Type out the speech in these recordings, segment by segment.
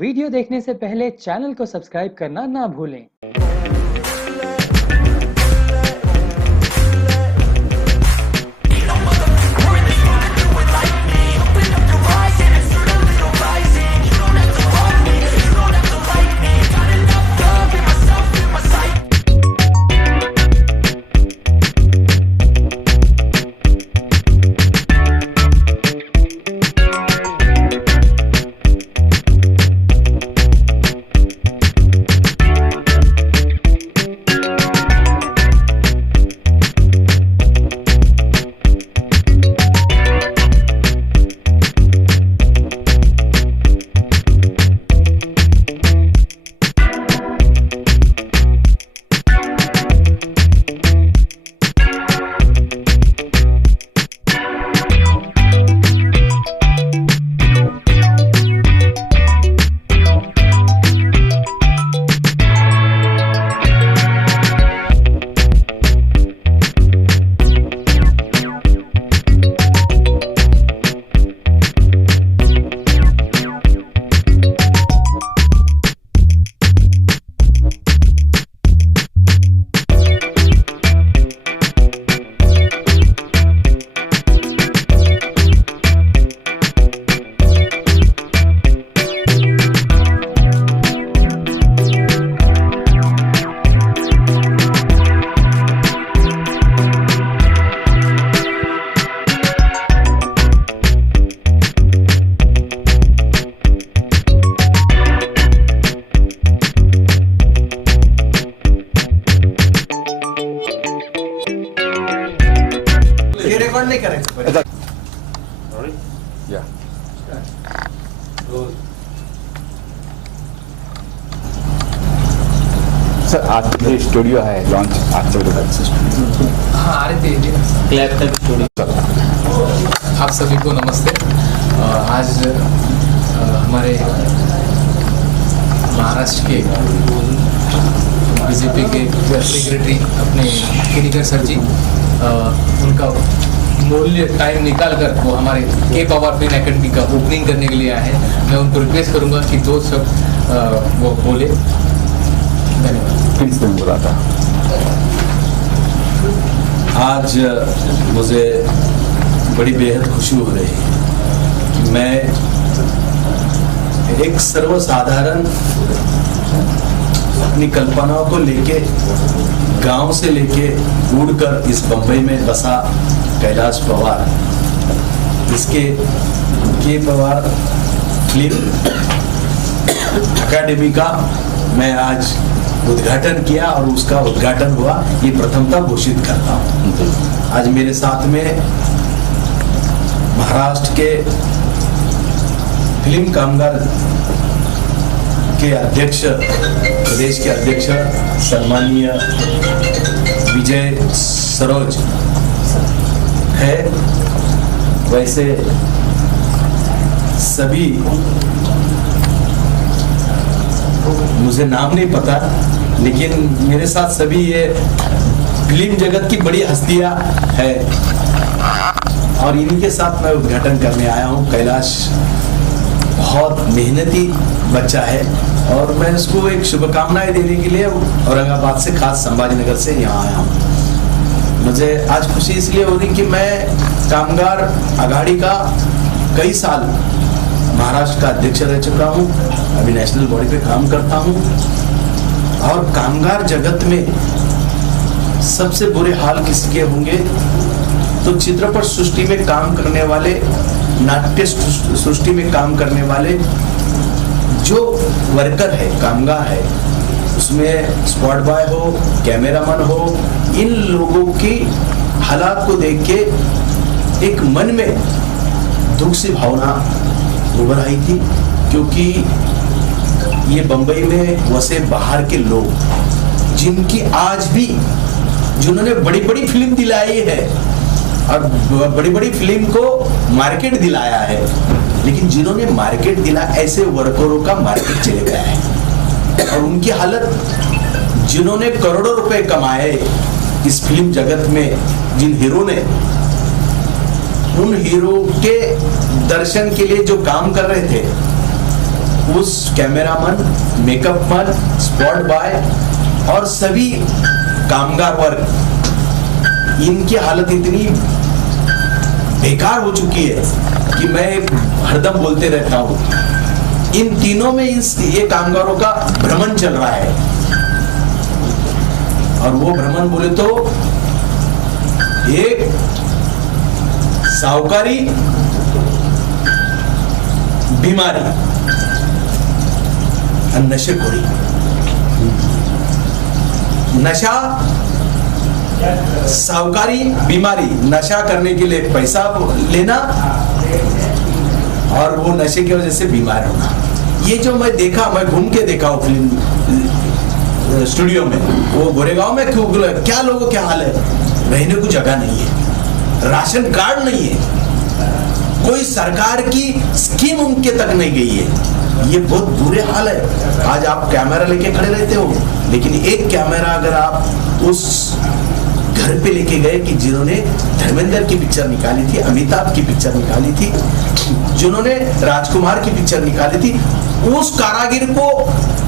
Video देखने से पहले चैनल को सब्सक्राइब करना ना भूलें। नहीं करेंगे। सर आज ये स्टूडियो है लॉन्च आज से हाँ आ रही थी क्लैप तक स्टूडियो। आप सभी को नमस्ते। आज हमारे महाराष्ट्र के बीजेपी के सेक्रेटरी अपने केडिकर सर जी उनका मूल्य टाइम निकाल कर वो हमारे के पवार फिल्म एकेडमी का ओपनिंग करने के लिए आए हैं। मैं उनको रिक्वेस्ट करूंगा कि दो शब्द वो बोले। धन्यवाद। प्लीज मैं बोला था आज मुझे बड़ी बेहद खुशी हो रही है कि मैं एक सर्वसाधारण अपनी कल्पनाओं को लेके गांव से लेके उड़कर इस बंबई में बसा कैलाश पवार, इसके के पवार फिल्म एकेडमी का मैं आज उद्घाटन किया और उसका उद्घाटन हुआ, ये प्रथमता घोषित करता हूँ। आज मेरे साथ में महाराष्ट्र के फिल्म कामगार के अध्यक्ष, प्रदेश के अध्यक्ष सम्माननीय विजय सरोज है। वैसे सभी मुझे नाम नहीं पता, लेकिन मेरे साथ सभी ये फिल्म जगत की बड़ी हस्तियां है और इन्हीं के साथ मैं उद्घाटन करने आया हूँ। कैलाश बहुत मेहनती बच्चा है और मैं उसको एक शुभकामनाएं देने के लिए औरंगाबाद से, खास संभाजी नगर से यहाँ आया हूँ। मुझे आज खुशी इसलिए हो रही कि मैं कामगार आघाड़ी का कई साल महाराष्ट्र का अध्यक्ष रह चुका हूँ, अभी नेशनल बॉडी पे काम करता हूँ और कामगार जगत में सबसे बुरे हाल किसके होंगे तो चित्रपट सृष्टि में काम करने वाले, नाट्य सृष्टि में काम करने वाले जो वर्कर है, कामगार है, उसमें स्पॉट बॉय हो, कैमरामैन हो, इन लोगों की हालात को देख के एक मन में दुख सी भावना उभर आई थी, क्योंकि ये बंबई में वसे बाहर के लोग जिनकी आज भी, जिन्होंने बड़ी बड़ी फिल्म दिलाई है और बड़ी बड़ी फिल्म को मार्केट दिलाया है, लेकिन जिन्होंने मार्केट दिला ऐसे वर्करों का मार्केट चले गया है और उनकी हालत, जिन्होंने करोड़ों रुपए कमाए इस फिल्म जगत में, जिन हीरो ने, उन हीरो के दर्शन के लिए जो काम कर रहे थे उस cameraman, makeup man, spot boy और सभी कामगार वर्ग, इनकी हालत इतनी बेकार हो चुकी है कि मैं हरदम बोलते रहता हूं, इन तीनों में ये कामगारों का भ्रमण चल रहा है। और वो भ्रमण बोले तो एक साहूकारी, बीमारी और नशेखोरी। नशा, साहूकारी, बीमारी, नशा करने के लिए पैसा लेना और वो नशे की वजह से बीमार होना। ये जो मैं देखा, मैं घूम के देखा हूँ फिल्म स्टूडियो में, वो गोरेगांव में क्या लोगों के हाल है, रहने को जगह नहीं है, राशन कार्ड नहीं है, कोई सरकार की स्कीम उनके तक नहीं गई है। ये बहुत बुरे हाल है। आज आप कैमरा लेके खड़े रहते हो, लेकिन एक कैमरा अगर आप उस घर पे लेके गए कि जिन्होंने धर्मेंद्र की पिक्चर निकाली थी, अमिताभ की पिक्चर निकाली थी, जिन्होंने राजकुमार की पिक्चर निकाली थी, उस कारागिर को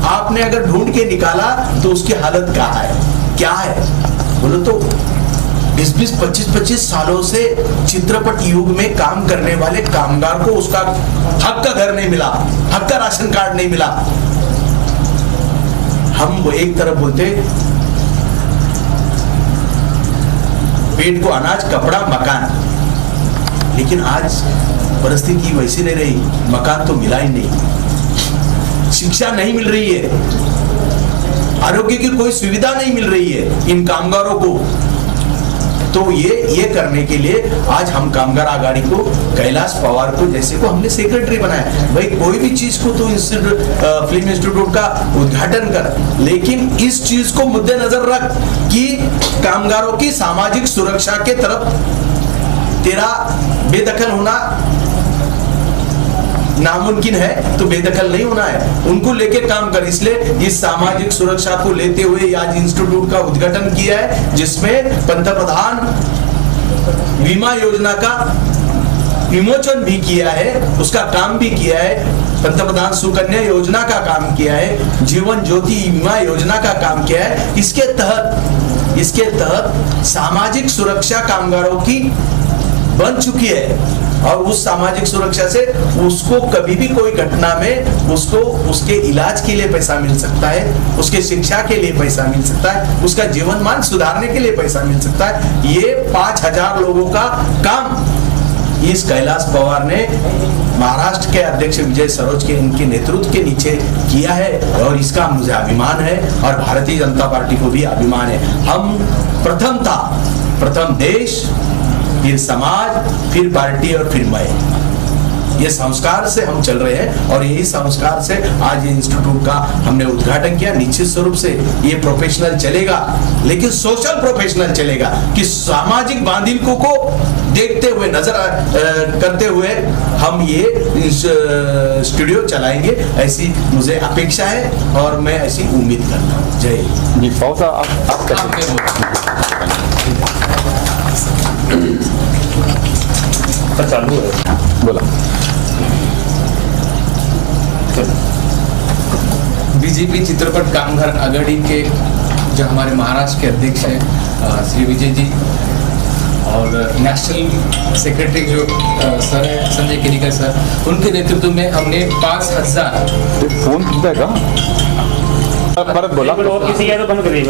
आपने अगर ढूंढ के निकाला तो उसकी हालत क्या है बोलो तो 20-20, 25-25 सालों से चित्रपट युग में काम करने वाले कामगार को उसका हक का घर नहीं मिला, हक का राशन कार्ड नहीं मिला। हम वो एक तरफ बोलते पेट को अनाज, कपड़ा, मकान, लेकिन आज परिस्थिति वैसी नहीं रही, मकान तो मिला ही नहीं, शिक्षा नहीं मिल रही है, आरोग्य की कोई सुविधा नहीं मिल रही है इन कामगारों को। तो ये करने के लिए आज हम कामगार आघाड़ी को, कैलाश पवार को जैसे को हमने सेक्रेटरी बनाया। भाई कोई भी चीज को तो फिल्म इंस्टीट्यूट का उद्घाटन कर, लेकिन इस चीज को मुद्देनजर रख कि कामगारों की सामाजिक सुरक्षा के तरफ तेरा बेदखल होना नामुमकिन है, तो बेदखल नहीं होना है, उनको लेके काम कर। इसलिए इस सामाजिक सुरक्षा को लेते हुए आज इंस्टीट्यूट का उद्घाटन किया है, जिसमें पंतप्रधान बीमा योजना का विमोचन भी किया है, उसका काम भी किया है, पंतप्रधान सुकन्या योजना का काम किया है, जीवन ज्योति बीमा योजना का काम किया है। इसके तहत सामाजिक सुरक्षा कामगारों की बन चुकी है, और उस सामाजिक सुरक्षा से उसको कभी भी कोई घटना में उसको उसके इलाज के लिए पैसा मिल सकता है, उसके शिक्षा के लिए पैसा मिल सकता है, उसका जीवन मान सुधारने के लिए पैसा मिल सकता है। ये 5000 लोगों का काम इस कैलाश पवार ने महाराष्ट्र के अध्यक्ष विजय सरोज के इनके नेतृत्व के नीचे किया है, और इसका मुझे अभिमान है और भारतीय जनता पार्टी को भी अभिमान है। हम प्रथम देश, फिर समाज, फिर पार्टी और फिर मैं, ये संस्कार से हम चल रहे हैं, और यही संस्कार से आज इंस्टीट्यूट का हमने उद्घाटन किया। निश्चित स्वरूप से ये प्रोफेशनल चलेगा, लेकिन सोशल प्रोफेशनल चलेगा कि सामाजिक बांधिलकों को देखते हुए, नजर करते हुए हम ये स्टूडियो चलाएंगे, ऐसी मुझे अपेक्षा है और मैं ऐसी उम्मीद करता हूँ। जय जी। बहुत आप चालू है, बोला। बीजेपी चित्रपट कामगार आघाड़ी के जो हमारे महाराष्ट्र के अध्यक्ष हैं श्री विजय जी, और नेशनल सेक्रेटरी जो सर है संजय केनीकर सर, उनके नेतृत्व में हमने 5000 फोन किया का परत बोला, और किसी का तो बंद करिए।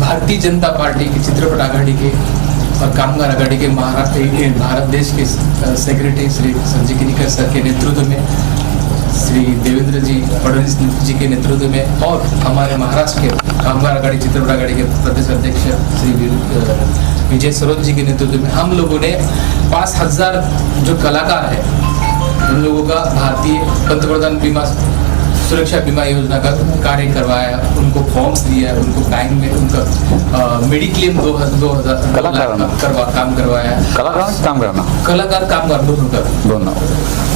भारतीय जनता पार्टी की चित्रपट आघाड़ी के और कामगार आघाड़ी के महाराष्ट्र भारत देश के सेक्रेटरी श्री संजय केनीकर सर के नेतृत्व में, श्री देवेंद्र जी फडणवीस जी के नेतृत्व में, और हमारे महाराष्ट्र के कामगार आघाड़ी चित्रपट आघाड़ी के प्रदेश अध्यक्ष श्री विजय सरोज जी के नेतृत्व में हम लोगों ने 5000 जो कलाकार है उन लोगों का भारतीय पंतप्रधान बीमा सुरक्षा बीमा योजना का कार्य करवाया, उनको फॉर्म्स दिया, उनको टाइम में उनका मेडिक्लेम 2000 काम करवाया। कलाकार कामगार दोनों,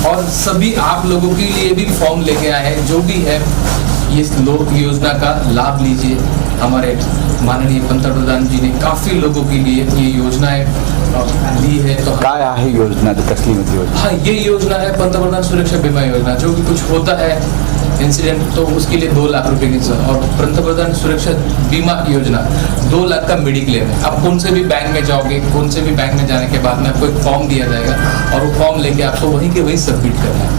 और सभी आप लोगों के लिए भी फॉर्म लेके आए हैं, जो भी है ये लोग योजना का लाभ लीजिए। हमारे माननीय पंतप्रधान जी ने काफी लोगों के लिए ये योजनाएं दी है तो काय आहे योजना जो कसली होती योजना? हाँ, ये योजना है पंतप्रधान सुरक्षा बीमा योजना। जो भी कुछ होता है इंसिडेंट तो उसके लिए 2 लाख रुपए की और पंतप्रधान सुरक्षा बीमा योजना 2 लाख का मेडिक्लेम है। आप कौन से भी बैंक में जाओगे, कौन से भी बैंक में जाने के बाद में आपको एक फॉर्म दिया जाएगा और वो फॉर्म लेके आपको वहीं के वहीं सबमिट करना है।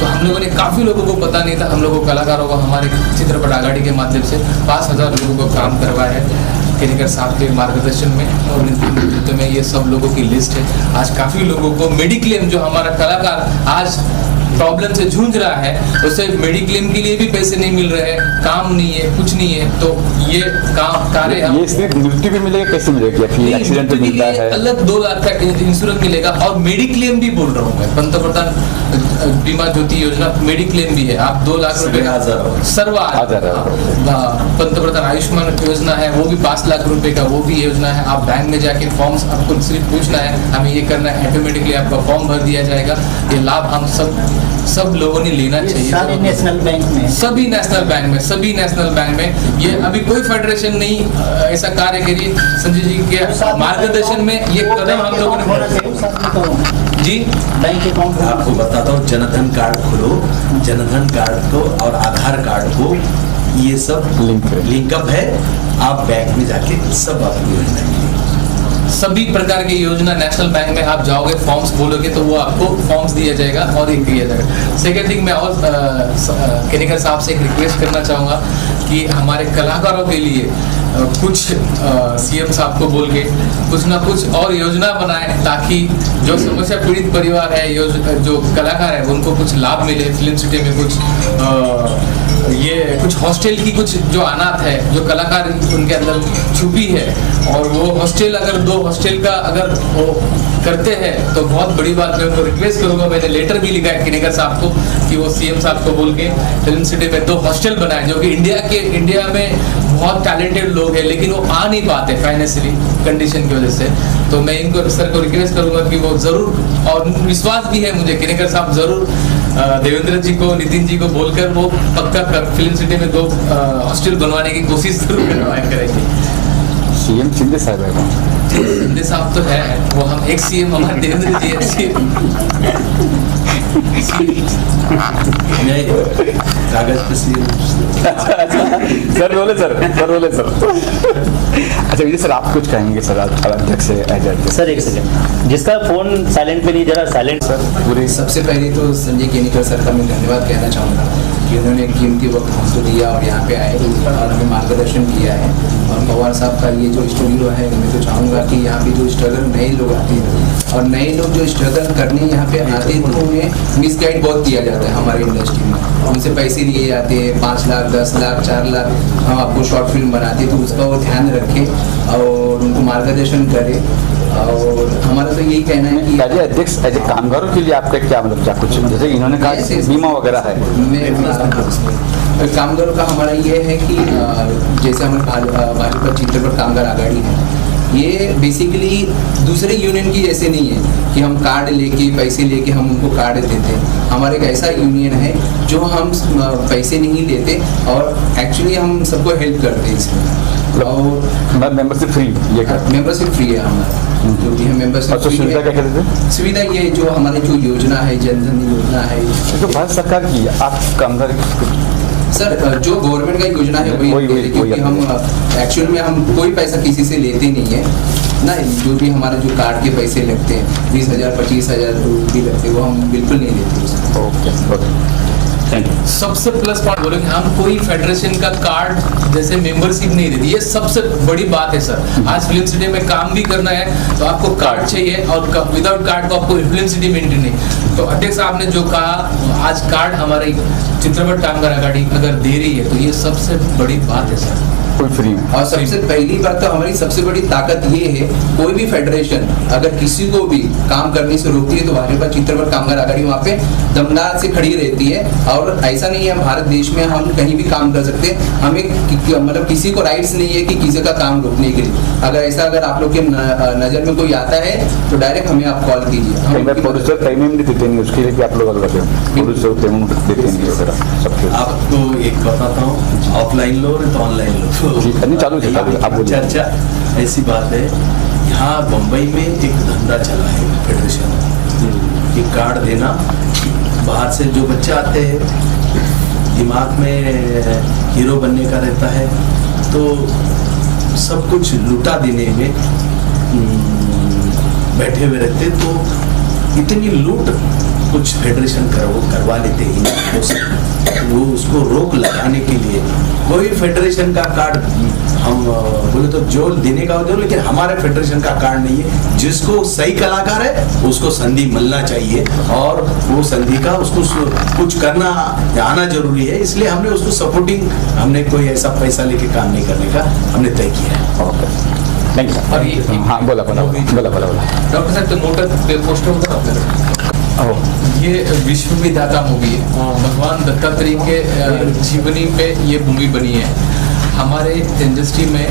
तो हम लोगों ने काफ़ी लोगों को पता नहीं था, हम लोगों को कलाकारों को हमारे चित्रपट आघाड़ी के माध्यम से 5000 लोगों को काम करवाया है केनिकर साहब के मार्गदर्शन में और नेतृत्व में। ये सब लोगों की लिस्ट है। आज काफ़ी लोगों को मेडिक्लेम, जो हमारा कलाकार आज प्रॉब्लम से जूझ रहा है, उसे मेडिक्लेम के लिए भी पैसे नहीं मिल रहे हैं, काम नहीं है, कुछ नहीं है, तो ये काम कार्य हम ये सिर्फ मृत्यु भी मिलेगा, कैसे मिलेगी? या फिर एक्सीडेंट में मिलता है? अलग 2 लाख का इंश्योरेंस मिलेगा और मेडिक्लेम भी बोल रहा हूँ मैं, पंतप्रधान बीमा ज्योति योजना मेडिक्लेम भी है। आप 2 लाख रुपए पंतप्रधान आयुष्मान योजना है, वो भी 5 लाख रुपए का वो भी योजना है। आप बैंक में जाके फॉर्म्स, आपको सिर्फ पूछना है हमें ये करना है, ऑटोमेटिकली आपका फॉर्म भर दिया जाएगा। ये लाभ हम सब लोगों ने लेना चाहिए। सारे नेशनल बैंक में, सभी नेशनल बैंक में ये अभी कोई फेडरेशन नहीं ऐसा कार्य करिए। संजय जी के मार्गदर्शन में ये कदम हम लोगों ने जी बैंक अकाउंट आपको बताता हूँ, जनधन कार्ड खोलो, जनधन कार्ड को और आधार कार्ड को ये सब लिंकअप है। आप बैंक में जाके सब आपकी योजना सभी प्रकार की योजना नेशनल बैंक में आप जाओगे, फॉर्म्स बोलोगे तो वो आपको फॉर्म्स दिया जाएगा और एक दिया जाएगा। सेकेंड थिंग, मैं और केनिकर साहब से एक रिक्वेस्ट करना चाहूँगा कि हमारे कलाकारों के लिए कुछ सीएम साहब को बोल के कुछ ना कुछ और योजना बनाए, ताकि जो समस्या पीड़ित परिवार है, जो कलाकार है, उनको कुछ लाभ मिले। फिल्म सिटी में कुछ ये कुछ हॉस्टल की कुछ जो अनाथ है, जो कलाकार उनके अंदर छुपी है, और वो हॉस्टल अगर 2 हॉस्टल का अगर वो करते हैं तो बहुत बड़ी बात। मैं उनको रिक्वेस्ट करूंगा, मैंने लेटर भी लिखा है केनिकर साहब को कि वो सीएम साहब को बोल के फिल्म सिटी में 2 हॉस्टल बनाए, जो कि इंडिया में बहुत टैलेंटेड लोग हैं लेकिन वो आ नहीं पाते फाइनेंशियली कंडीशन की वजह से। तो मैं इनको सर को रिक्वेस्ट करूंगा कि वो जरूर, और विश्वास भी है मुझे केनिकर साहब जरूर देवेंद्र जी को, नितिन जी को बोलकर वो पक्का फिल्म सिटी में 2 हॉस्टल बनवाने की कोशिश जरूर करेंगे। सीएम शिंदे साहब है कौन? शिंदे साहब तो है, वो हम एक सीएम हमारे देवेंद्र जी है। कागज पे सर बोले सर। अच्छा विजय सर, आप कुछ कहेंगे सर अध्यक्ष से? सर एक सेकंड, जिसका फोन साइलेंट पे नहीं, जरा साइलेंट सर। पूरे सबसे पहले तो संजय केनिकर सर का मैं धन्यवाद कहना चाहूँगा कि उन्होंने कीमती वक्त हमको दिया और यहाँ पे आए और हमें मार्गदर्शन किया है। और पवार साहब का ये जो स्टूडियो है, मैं तो चाहूँगा कि यहाँ पे जो स्ट्रगल नए लोग आते हैं और नए लोग जो स्ट्रगल करने यहाँ पे आते हैं तो उन्हें मिसगाइड बहुत किया जाता है हमारी इंडस्ट्री में। उनसे पैसे लिए जाते हैं 5 लाख 10 लाख 4 लाख, हम आपको शॉर्ट फिल्म बनाते हैं, तो उसका वो ध्यान रखें और उनको मार्गदर्शन करें। और हमारा तो यही कहना है कि एज अध्यक्ष, एज ए कामगारों के लिए आपका क्या मतलब, क्या कुछ जैसे इन्होंने कहा बीमा वगैरह है? कामगारों का हमारा ये है कि जैसे हमारे भाजपा चित्रपट कामगार आघाड़ी है, ये बेसिकली दूसरे यूनियन की जैसे नहीं है कि हम कार्ड लेके पैसे लेके हम उनको कार्ड देते हैं। हमारे एक ऐसा यूनियन है जो हम पैसे नहीं लेते और एक्चुअली हम सबको हेल्प करते हैं इसमें। और मेंबरशिप फ्री, ये मेंबरशिप फ्री है हमारा, जो भी है मेंबरशिप। सुविधा क्या कहते थे? सुविधा ये जो हमारी जो योजना है, जनधन योजना है, तो भारत सरकार की, आप कामगार सर जो गवर्नमेंट का योजना है वही क्योंकि हम एक्चुअल में हम कोई पैसा किसी से लेते नहीं है ना। जो भी हमारे जो कार्ड के पैसे लगते हैं 20,000 25,000 भी लगते हैं, वो हम बिल्कुल नहीं लेते उसमें। ओके, सबसे प्लस पॉइंट बोले कि हम कोई फेडरेशन का कार्ड जैसे मेंबरशिप नहीं देती, ये सबसे बड़ी बात है सर। आज फिल्म सिटी में काम भी करना है तो आपको कार्ड चाहिए और विदाउट कार्ड को आपको फिल्म सिटी में एंट्री नहीं। तो अध्यक्ष साहब ने जो कहा, आज कार्ड हमारी चित्रपट कामगार आघाड़ी अगर दे रही है तो ये सबसे बड़ी बात है सर, कोई फ्री में। और सबसे पहली बात तो हमारी सबसे बड़ी ताकत ये है, कोई भी फेडरेशन अगर किसी को भी काम करने से रोकती है तो भाजपा चित्रपट कामगार आघाड़ी वहाँ पे दमदार से खड़ी रहती है। और ऐसा नहीं है भारत देश में हम कहीं भी काम कर सकते हैं, हमें मतलब किसी को राइट्स नहीं है कि किसी का काम रोकने के लिए। अगर आप लोग के नजर में कोई आता है तो डायरेक्ट हमें आप कॉल कीजिए। प्रोड्यूसर पेमेंट भी देते नहीं, उसके लिए भी आप लोग अलग देते हैं, प्रोड्यूसर पेमेंट देते नहीं वगैरह सब। आपको एक बताता हूँ, ऑफलाइन लो तो ऑनलाइन लो, नहीं चालू है, आप बोलिए। चर्चा ऐसी बात है यहाँ बम्बई में एक धंधा चला है फेडरेशन कि कार्ड देना, बाहर से जो बच्चे आते हैं दिमाग में हीरो बनने का रहता है, तो सब कुछ लुटा देने में बैठे हुए रहते, तो इतनी लूट कुछ फेडरेशन करवा लेते हैं। वो उसको रोक लगाने के लिए कोई फेडरेशन का कार्ड हम बोले तो जो देने का होता है, लेकिन हमारे फेडरेशन का कार्ड नहीं है। जिसको सही कलाकार है उसको संधि मिलना चाहिए, और वो संधि का उसको कुछ करना आना जरूरी है। इसलिए हमने उसको सपोर्टिंग, हमने कोई ऐसा पैसा लेके काम नहीं करने का हमने तय किया है। थैंक यू और ये हाँ बोला डॉक्टर साहब तो मोटर पोस्टर होता है आपने, ये विश्व विधाता मूवी है। भगवान दत्तात्रेय के जीवनी पे ये मूवी बनी है। हमारे इंडस्ट्री में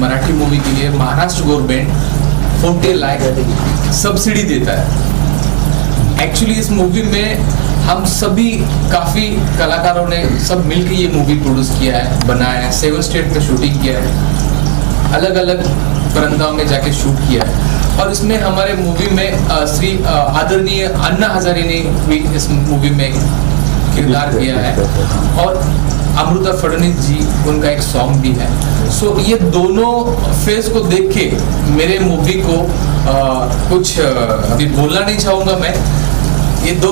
मराठी मूवी के लिए महाराष्ट्र गवर्नमेंट 40 लाख सब्सिडी देता है। एक्चुअली इस मूवी में हम सभी काफ़ी कलाकारों ने सब मिलकर ये मूवी प्रोड्यूस किया है, बनाया है, 7 स्टेट में शूटिंग किया है, अलग अलग परंदाओं में जाके शूट किया है। और इसमें हमारे मूवी में श्री आदरणीय अन्ना हजारे ने भी इस मूवी में किरदार किया है, और अमृता फडणवीस जी उनका एक सॉन्ग भी है। सो ये दोनों फेस को देख के मेरे मूवी को कुछ अभी बोलना नहीं चाहूँगा मैं, ये दो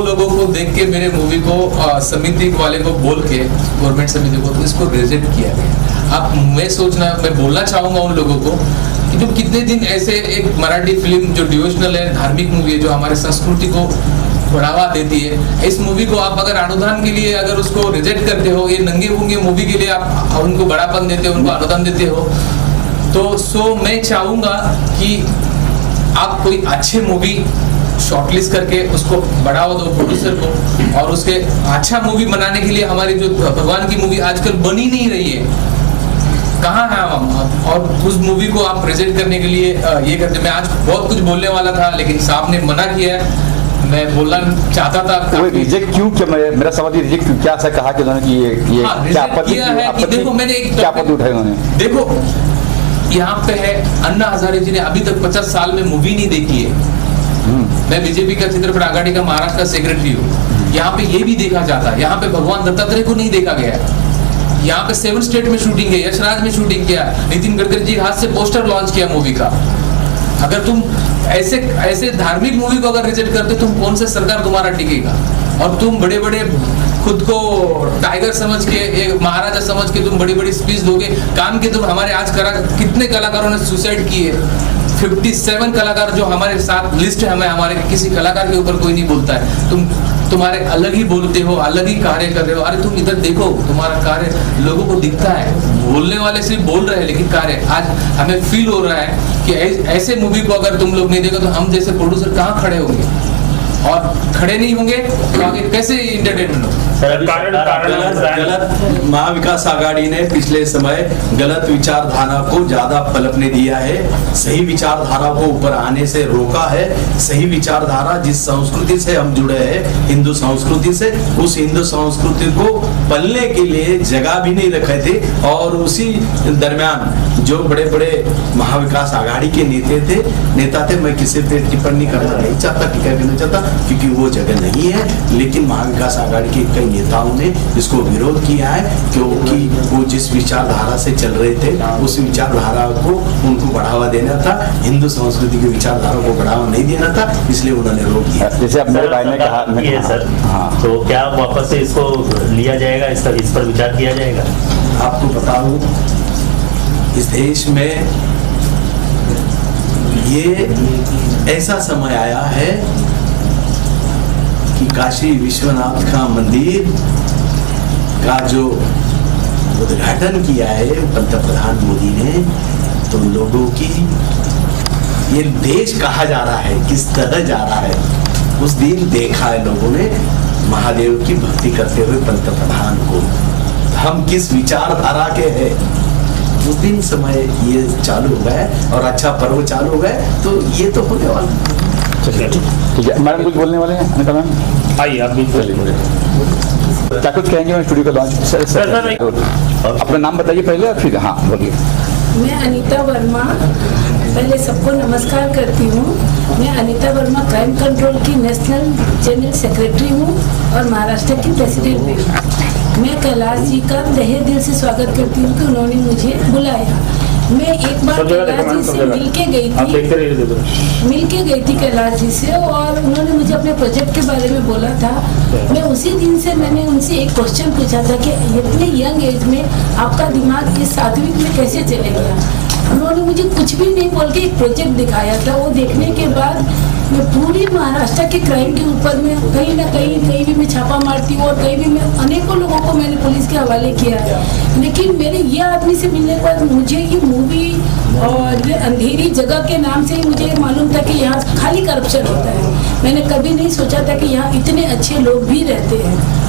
लोगों को देख के मेरे मूवी को समिति वाले को बोल के, गवर्नमेंट समिति को, तो इसको रिजेक्ट किया गया। अब मैं बोलना चाहूँगा उन लोगों को कि जो कितने दिन ऐसे एक मराठी फिल्म जो डिवोशनल है, धार्मिक मूवी है, जो हमारे संस्कृति को बढ़ावा देती है, इस मूवी को आप अगर अनुदान के लिए अगर उसको रिजेक्ट करते हो, ये नंगे पुंगे मूवी के लिए आप उनको बढ़ापन देते हो, उनको अनुदान देते हो, तो मैं चाहूँगा कि आप कोई अच्छे मूवी शॉर्टलिस्ट करके उसको बढ़ावा दो प्रोड्यूसर को, और उसके अच्छा मूवी बनाने के लिए हमारी जो भगवान की मूवी आजकल बनी नहीं रही है, कहाँ है हम, और उस मूवी को आप प्रेजेंट करने के लिए ये करते। मैं आज बहुत कुछ बोलने वाला था लेकिन साहब ने मना किया है। मैं बोलना चाहता था। वो रिजेक्ट क्यों, क्या मेरा सवाल ये रिजेक्ट क्यों, क्या ऐसा कहा कि उन्होंने कि ये क्या आपत्ति है कि देखो मैंने एक क्या आपत्ति उठाई उन्होंने? देखो यहाँ पे है अन्ना हजारे जी ने अभी तक 50 साल में मूवी नहीं देखी है। मैं बीजेपी का चित्रपट आघाड़ी का महाराष्ट्र का सेक्रेटरी हूँ। यहाँ पे ये भी देखा जाता है, यहाँ पे भगवान दत्तात्रेय को नहीं देखा गया है। यहाँ पे 7 स्टेट में शूटिंग है, यशराज में शूटिंग किया, नितिन गडकरी जी हाथ से पोस्टर लॉन्च किया मूवी का। अगर तुम ऐसे धार्मिक मूवी को अगर रिजेक्ट करते, तुम कौन से सरकार तुम्हारा टिकेगा? और तुम बड़े बड़े खुद को टाइगर समझ के, एक महाराजा समझ के तुम बड़ी बड़ी स्पीच दोगे, काम के तुम हमारे आज कितने कलाकारों ने सुसाइड किए, 57 कलाकार जो हमारे साथ लिस्ट है, हमारे किसी कलाकार के ऊपर कोई नहीं बोलता है। तुम्हारे अलग ही बोलते हो, अलग ही कार्य कर रहे हो। अरे तुम इधर देखो, तुम्हारा कार्य लोगों को दिखता है, बोलने वाले सिर्फ बोल रहे हैं लेकिन कार्य, आज हमें फील हो रहा है कि ऐसे मूवी को अगर तुम लोग नहीं देखो तो हम जैसे प्रोड्यूसर कहाँ खड़े होंगे, और खड़े नहीं होंगे तो आगे कैसे इंटरटेनमेंट हो? गलत महाविकास आघाड़ी ने पिछले समय गलत विचारधारा को ज्यादा पलपने दिया है, सही विचारधारा को ऊपर आने से रोका है। सही विचारधारा, जिस संस्कृति से हम जुड़े हैं, हिंदू संस्कृति से, उस हिंदू संस्कृति को पलने के लिए जगह भी नहीं रखे थे। और उसी दरमियान जो बड़े बड़े महाविकास आघाड़ी के नेता थे, मैं किसी पे टिप्पणी करना नहीं चाहता, टीका करना चाहता, क्योंकि वो जगह नहीं है। लेकिन महाविकास आघाड़ी के कई नेताओं ने इसको विरोध किया है, क्योंकि वो जिस विचारधारा से चल रहे थे, उस विचारधारा को उनको बढ़ावा देना था, हिंदू संस्कृति की विचारधारा को बढ़ावा नहीं देना था, इसलिए उन्होंने रोक दिया। जैसे अब मेरे भाई ने कहा सर, हाँ, तो क्या वापस से इसको लिया जाएगा, इस पर विचार किया जाएगा? आपको बता दूं, इस देश में ये ऐसा समय आया है कि काशी विश्वनाथ का मंदिर का जो उद्घाटन किया है पंतप्रधान मोदी ने, तो लोगों की ये देश कहा जा रहा है, किस तरह जा रहा है, उस दिन देखा है लोगों ने महादेव की भक्ति करते हुए पंतप्रधान को। हम किस विचारधारा के हैं, उस दिन समय ये चालू हो गए और अच्छा पर्व चालू हो गए, तो ये तो होने वाला। ठीक है, मैडम कुछ बोलने वाले हैं? अनिता मैम आइए, आप भी क्या कुछ कहेंगे मैं स्टूडियो का लॉन्च? अपना नाम बताइए पहले, फिर हाँ बोलिए। मैं अनीता वर्मा, पहले सबको नमस्कार करती हूँ। मैं अनीता वर्मा क्राइम कंट्रोल की नेशनल जनरल सेक्रेटरी हूँ और महाराष्ट्र की प्रेसिडेंट भी हूँ। मैं कैलाश जी का तहे दिल से स्वागत करती हूँ कि उन्होंने मुझे बुलाया। मैं एक बार कैलाश जी से मिल के गई थी कैलाश जी से, और उन्होंने मुझे अपने प्रोजेक्ट के बारे में बोला था। मैं उसी दिन से मैंने उनसे एक क्वेश्चन पूछा था कि इतने यंग एज में आपका दिमाग इस सात्विक में कैसे चले गया। उन्होंने मुझे कुछ भी नहीं बोल के एक प्रोजेक्ट दिखाया था। वो देखने के बाद मैं पूरी महाराष्ट्र के क्राइम के ऊपर में कहीं ना कहीं भी मैं छापा मारती हूँ, और कहीं भी मैं अनेकों लोगों को मैंने पुलिस के हवाले किया है। लेकिन मेरे ये आदमी से मिलने के बाद मुझे ये मूवी और ये अंधेरी जगह के नाम से ही मुझे मालूम था कि यहाँ खाली करप्शन होता है। मैंने कभी नहीं सोचा था कि यहाँ इतने अच्छे लोग भी रहते हैं।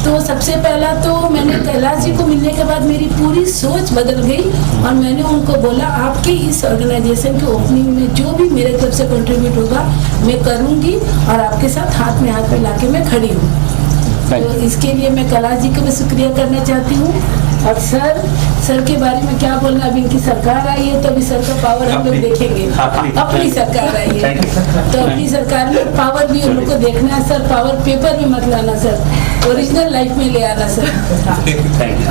तो सबसे पहला तो मैंने कैलाश जी को मिलने के बाद मेरी पूरी सोच बदल गई, और मैंने उनको बोला आपके इस ऑर्गेनाइजेशन के ओपनिंग में जो भी मेरे तरफ से कंट्रीब्यूट होगा मैं करूँगी, और आपके साथ हाथ में मिला के मैं खड़ी हूँ। तो इसके लिए मैं कैलाश जी का भी शुक्रिया करना चाहती हूँ। और सर के बारे में क्या बोलना, अभी इनकी सरकार आई है तो अभी सर का पावर हम लोग देखेंगे। अपनी सरकार आई है तो अपनी सरकार में पावर भी उन लोग को देखना है सर। पावर पेपर में मत लाना सर, ओरिजिनल लाइफ में ले आना सर।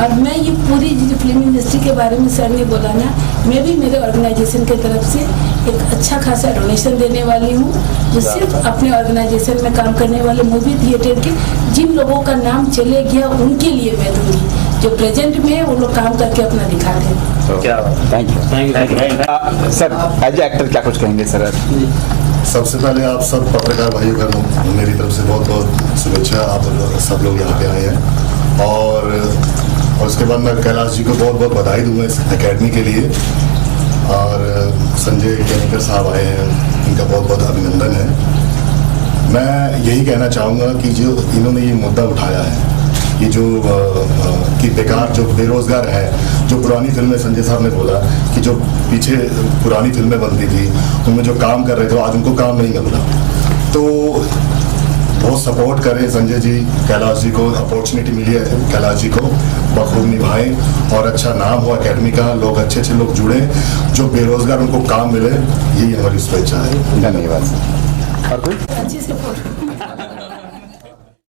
और मैं ये पूरी जो फिल्म इंडस्ट्री के बारे में सर ने बोला ना, मैं भी मेरे ऑर्गेनाइजेशन की तरफ से एक अच्छा खासा डोनेशन देने वाली हूँ, जो सिर्फ अपने ऑर्गेनाइजेशन में काम करने वाले मूवी थिएटर के जिन लोगों का नाम चले गया उनके लिए मैं दूंगी। जो प्रेजेंट में वो लोग काम करके अपना दिखा दें। क्या thank you sir. As actor क्या कुछ कहेंगे सर? सबसे पहले आप सब पत्रकार भाइयों का मेरी तरफ से बहुत बहुत शुभेच्छा। आप सब लोग यहाँ पे आए हैं, और उसके बाद मैं कैलाश जी को बहुत बहुत बधाई दूंगा इस एकेडमी के लिए। और संजय केनिकर साहब आए हैं, इनका बहुत बहुत अभिनंदन है। मैं यही कहना चाहूँगा कि जो इन्होंने ये मुद्दा उठाया है, ये जो कि बेकार जो बेरोजगार है, जो पुरानी फिल्में संजय साहब ने बोला कि जो पीछे पुरानी फिल्में बनती थी उनमें जो काम कर रहे थे आज उनको काम नहीं मिल रहा। तो बहुत सपोर्ट करें संजय जी, कैलाश जी को अपॉर्चुनिटी मिली है, कैलाश जी को बखूब निभाएं और अच्छा नाम हो एकेडमी का, लोग अच्छे लोग जुड़े, जो बेरोजगार उनको काम मिले, यही हमारी शुभेच्छा है। धन्यवाद। और कोई अच्छी सपोर्ट